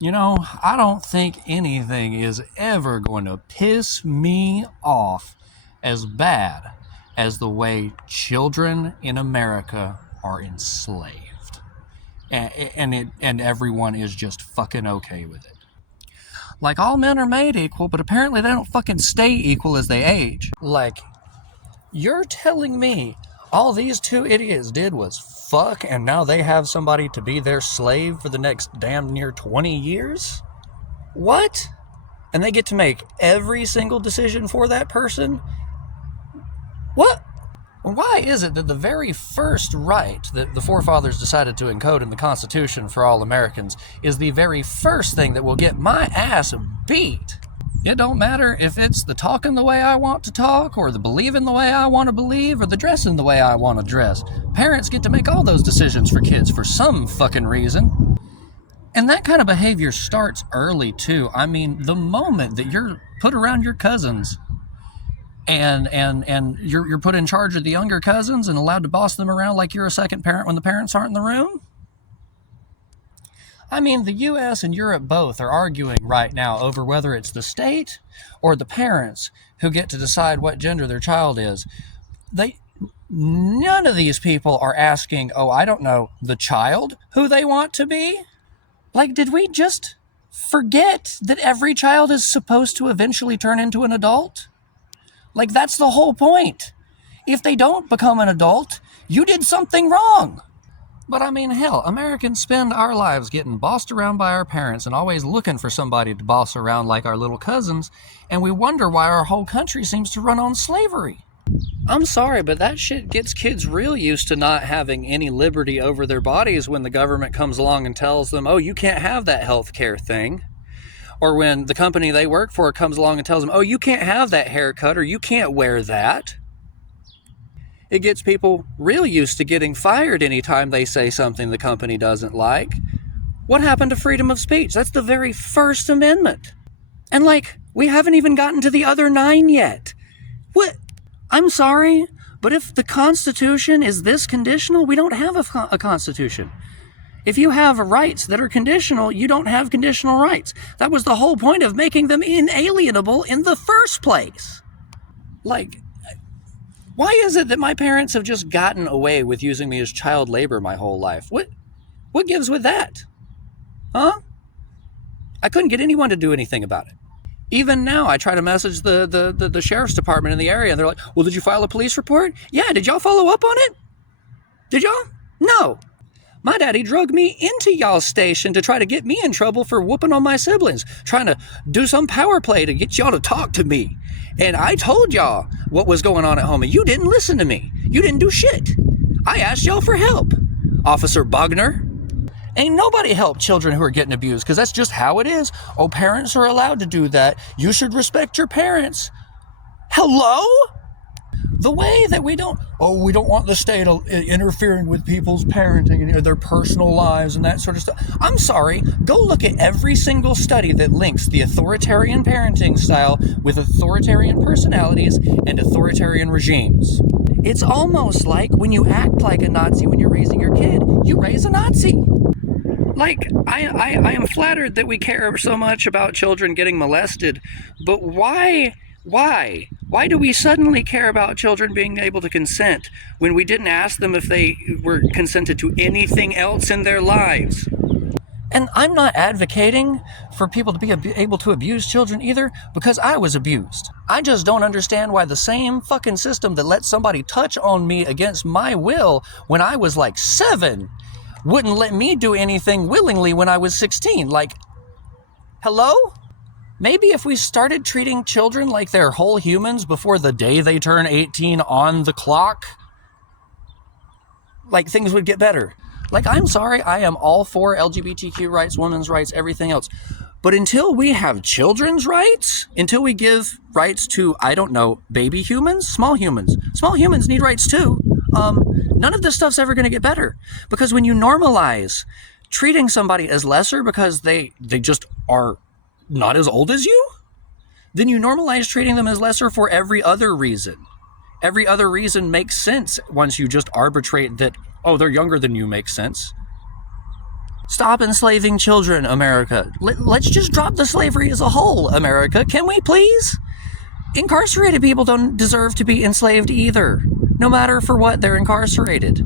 You know, I don't think anything is ever going to piss me off as bad as the way children in America are enslaved. And everyone is just fucking okay with it. Like, all men are made equal, but apparently they don't fucking stay equal as they age. Like, you're telling me all these two idiots did was fuck, and now they have somebody to be their slave for the next damn near 20 years? What? And they get to make every single decision for that person? What? Why is it that the very first right that the forefathers decided to encode in the Constitution for all Americans is the very first thing that will get my ass beat? It don't matter if it's the talking the way I want to talk, or the believing the way I want to believe, or the dressing the way I want to dress. Parents get to make all those decisions for kids for some fucking reason. And that kind of behavior starts early too. I mean, the moment that you're put around your cousins and you're put in charge of the younger cousins and allowed to boss them around like you're a second parent when the parents aren't in the room. I mean, the US and Europe both are arguing right now over whether it's the state or the parents who get to decide what gender their child is. None of these people are asking, oh, I don't know, the child who they want to be. Like, did we just forget that every child is supposed to eventually turn into an adult? Like, that's the whole point. If they don't become an adult, you did something wrong. But I mean, hell, Americans spend our lives getting bossed around by our parents and always looking for somebody to boss around like our little cousins, and we wonder why our whole country seems to run on slavery. I'm sorry, but that shit gets kids real used to not having any liberty over their bodies when the government comes along and tells them, oh, you can't have that health care thing. Or when the company they work for comes along and tells them, oh, you can't have that haircut, or you can't wear that. It gets people real used to getting fired anytime they say something the company doesn't like. What happened to freedom of speech? That's the very First Amendment. And like, we haven't even gotten to the other 9 yet. What? I'm sorry, but if the Constitution is this conditional, we don't have a Constitution. If you have rights that are conditional, you don't have conditional rights. That was the whole point of making them inalienable in the first place. Like, why is it that my parents have just gotten away with using me as child labor my whole life? What gives with that? Huh? I couldn't get anyone to do anything about it. Even now, I try to message the sheriff's department in the area, and they're like, well, did you file a police report? Yeah, did y'all follow up on it? Did y'all? No. My daddy drug me into y'all's station to try to get me in trouble for whooping on my siblings, trying to do some power play to get y'all to talk to me. And I told y'all what was going on at home, and you didn't listen to me. You didn't do shit. I asked y'all for help, Officer Bogner. Ain't nobody help children who are getting abused, because that's just how it is. Oh, parents are allowed to do that. You should respect your parents. Hello? The way that we don't want the state interfering with people's parenting and their personal lives and that sort of stuff. I'm sorry, go look at every single study that links the authoritarian parenting style with authoritarian personalities and authoritarian regimes. It's almost like when you act like a Nazi when you're raising your kid, you raise a Nazi. Like, I am flattered that we care so much about children getting molested, but why? Why do we suddenly care about children being able to consent when we didn't ask them if they were consented to anything else in their lives? And I'm not advocating for people to be able to abuse children either, because I was abused. I just don't understand why the same fucking system that let somebody touch on me against my will when I was like 7 wouldn't let me do anything willingly when I was 16. Like, hello? Maybe if we started treating children like they're whole humans before the day they turn 18 on the clock, like, things would get better. Like, I'm sorry, I am all for LGBTQ rights, women's rights, everything else. But until we have children's rights, until we give rights to, I don't know, baby humans, small humans need rights too. None of this stuff's ever going to get better. Because when you normalize treating somebody as lesser because they just are not as old as you, then you normalize treating them as lesser for every other reason. Every other reason makes sense once you just arbitrate that, oh, they're younger than you makes sense. Stop enslaving children, America. Let's just drop the slavery as a whole, America. Can we please? Incarcerated people don't deserve to be enslaved either, no matter for what they're incarcerated.